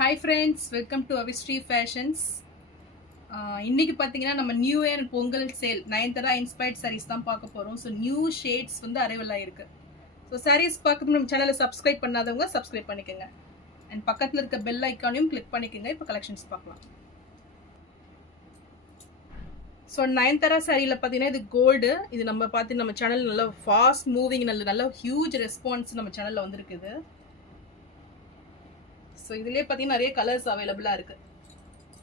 Hi friends, welcome to Avishree fashions. இன்றைக்கி பார்த்தீங்கன்னா நம்ம new year Pongal sale Nayanthara inspired saris தான் பார்க்க போகிறோம். ஸோ நியூ ஷேட்ஸ் வந்து அரைவல் ஆகிருக்கு. ஸோ சாரீஸ் பார்க்கறது நம்ம சேனலை சப்ஸ்கிரைப் பண்ணாதவங்க சப்ஸ்கிரைப் பண்ணிக்கோங்க. அண்ட் பக்கத்தில் இருக்க பெல் ஐக்கானையும் கிளிக் பண்ணிக்கோங்க. இப்போ கலெக்ஷன்ஸ் பார்க்கலாம். ஸோ நயன்தாரா சாரியில் பார்த்தீங்கன்னா இது கோல்டு. இது நம்ம பார்த்து நம்ம சேனல் நல்ல ஃபாஸ்ட் மூவிங் நல்ல ஹியூஜ் ரெஸ்பான்ஸ் நம்ம சேனலில் வந்துருக்குது. ஸோ இதுலேயே பார்த்தீங்கன்னா நிறைய கலர்ஸ் அவைலபிளாக இருக்குது.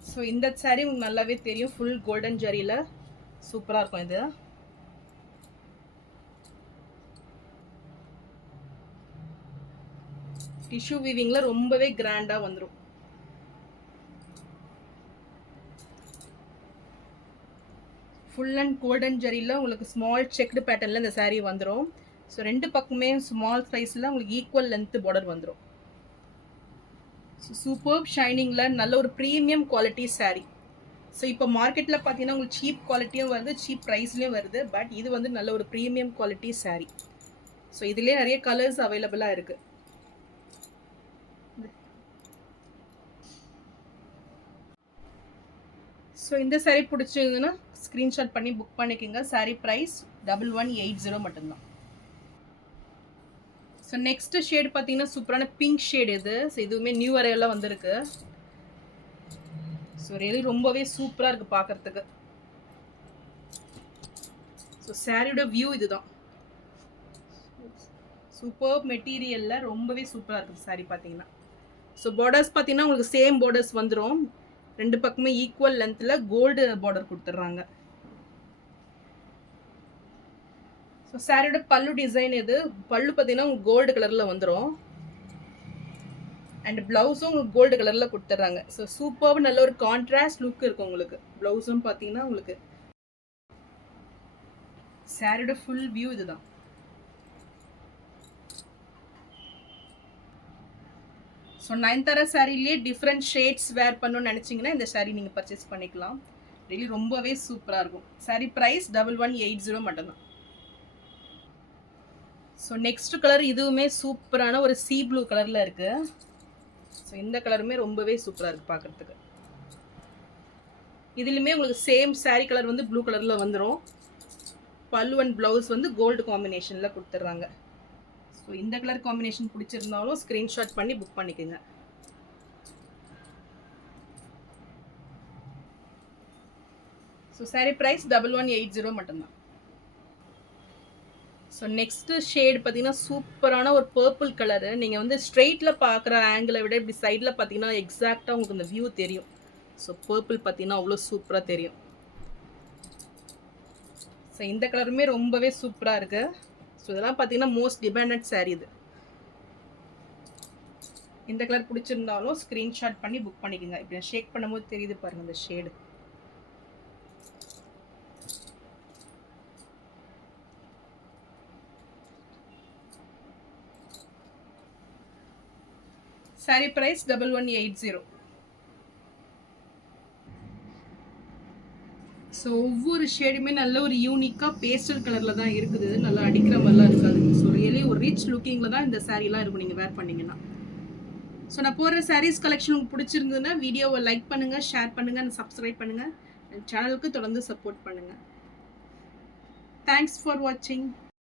ஸோ இந்த சாரீ உங்களுக்கு நல்லாவே தெரியும், ஃபுல் கோல்டன் ஜரியில் சூப்பராக இருக்கும். இது டிஷ்யூ வீவிங்கில் ரொம்பவே கிராண்டாக வந்துடும். ஃபுல் அண்ட் கோல்டன் ஜரியில் உங்களுக்கு ஸ்மால் செக்டு பேட்டர்னில் இந்த சாரீ வந்துடும். ஸோ ரெண்டு பக்கமே ஸ்மால் சைஸில் உங்களுக்கு ஈக்குவல் லென்த்து பார்டர் வந்துடும். சூப்பர் ஷைனிங்கில் நல்ல ஒரு ப்ரீமியம் குவாலிட்டி சாரீ. ஸோ இப்போ மார்க்கெட்டில் பார்த்தீங்கன்னா உங்களுக்கு சீப் குவாலிட்டியும் வருது, சீப் ப்ரைஸ்லேயும் வருது. பட் இது வந்து நல்ல ஒரு ப்ரீமியம் குவாலிட்டி சாரீ. ஸோ இதுலேயே நிறைய கலர்ஸ் அவைலபிளாக இருக்குது. ஸோ இந்த சாரீ பிடிச்சிங்கன்னா ஸ்க்ரீன்ஷாட் பண்ணி புக் பண்ணிக்கோங்க. சாரீ ப்ரைஸ் 1180 மட்டும்தான். ஸோ நெக்ஸ்ட்டு ஷேட் பார்த்தீங்கன்னா சூப்பரான பிங்க் ஷேட் இது. ஸோ இதுவுமே நியூ அரைவெல்லாம் வந்திருக்கு. ஸோ ரியலி ரொம்பவே சூப்பராக இருக்குது பார்க்குறதுக்கு. ஸோ சாரியோட வியூ இதுதான். சூப்பர் மெட்டீரியலில் ரொம்பவே சூப்பராக இருக்குது சாரீ பார்த்தீங்கன்னா. ஸோ பார்டர்ஸ் பார்த்தீங்கன்னா உங்களுக்கு சேம் பார்டர்ஸ் வந்துடும். ரெண்டு பக்கமே ஈக்குவல் லென்த்தில் கோல்டு பார்டர் கொடுத்துட்றாங்க. ஸோ சாரியோட பல்லு டிசைன் இது. பல்லு பார்த்தீங்கன்னா உங்களுக்கு கோல்டு கலரில் வந்துடும். அண்ட் ப்ளவுஸும் உங்களுக்கு கோல்டு கலரில் கொடுத்துட்றாங்க. ஸோ சூப்பராக நல்ல ஒரு கான்ட்ராஸ்ட் லுக் இருக்கும் உங்களுக்கு. ப்ளவுஸும் பார்த்தீங்கன்னா உங்களுக்கு சாரியோட ஃபுல் வியூ இதுதான். ஸோ நயன்தாரா சாரிலேயே டிஃப்ரெண்ட் ஷேட்ஸ் வேர் பண்ணணும்னு நினச்சிங்கன்னா இந்த சாரீ நீங்கள் பர்ச்சேஸ் பண்ணிக்கலாம். ரியலி ரொம்பவே சூப்பராக இருக்கும். சாரீ ப்ரைஸ் 1180 மட்டும்தான். ஸோ நெக்ஸ்ட் கலர் இதுவுமே சூப்பரான ஒரு சீ ப்ளூ கலரில் இருக்குது. ஸோ இந்த கலருமே ரொம்பவே சூப்பராக இருக்குது பார்க்குறதுக்கு. இதுலேயுமே உங்களுக்கு சேம் சாரீ கலர் வந்து ப்ளூ கலரில் வந்துடும். பல்லு அண்ட் ப்ளவுஸ் வந்து கோல்டு காம்பினேஷனில் கொடுத்துட்றாங்க. ஸோ இந்த கலர் காம்பினேஷன் பிடிச்சிருந்தாலும் ஸ்க்ரீன்ஷாட் பண்ணி புக் பண்ணிக்கோங்க. ஸோ சாரீ ப்ரைஸ் 1180 மட்டும்தான். ஸோ நெக்ஸ்ட்டு ஷேடு பார்த்தீங்கன்னா சூப்பரான ஒரு பர்பிள் கலரு. நீங்கள் வந்து ஸ்ட்ரெயிட்டில் பார்க்குற ஆங்கிளை விட இப்படி சைடில் பார்த்தீங்கன்னா எக்ஸாக்டாக உங்களுக்கு இந்த வியூ தெரியும். ஸோ பர்பிள் பார்த்தீங்கன்னா அவ்வளோ சூப்பராக தெரியும். ஸோ இந்த கலருமே ரொம்பவே சூப்பராக இருக்குது. ஸோ இதெல்லாம் பார்த்தீங்கன்னா மோஸ்ட் டிமாண்டட் சாரீ இது. இந்த கலர் பிடிச்சிருந்தாலும் ஸ்க்ரீன்ஷாட் பண்ணி புக் பண்ணிக்கோங்க. இப்படி நான் ஷேக் பண்ணும்போது தெரியுது பாருங்கள் இந்த ஷேடு. சாரீ ப்ரைஸ் 1180. ஸோ ஒவ்வொரு ஷேடுமே நல்ல ஒரு யூனிக்காக பேஸ்டல் கலரில் தான் இருக்குது. நல்லா அடிக்கிற மாதிரிலாம் இருக்காது. ஸோ ரியலி ஒரு ரிச் லுக்கிங்கில் தான் இந்த சாரீலாம் இருக்கும் நீங்கள் வேர் பண்ணிங்கன்னா. ஸோ நான் போடுற சாரீஸ் கலெக்ஷன் உங்களுக்கு பிடிச்சிருந்ததுன்னா வீடியோவை லைக் பண்ணுங்கள், ஷேர் பண்ணுங்கள், சப்ஸ்கிரைப் பண்ணுங்கள். சேனலுக்கு தொடர்ந்து சப்போர்ட் பண்ணுங்கள். தேங்க்ஸ் ஃபார் வாட்சிங்.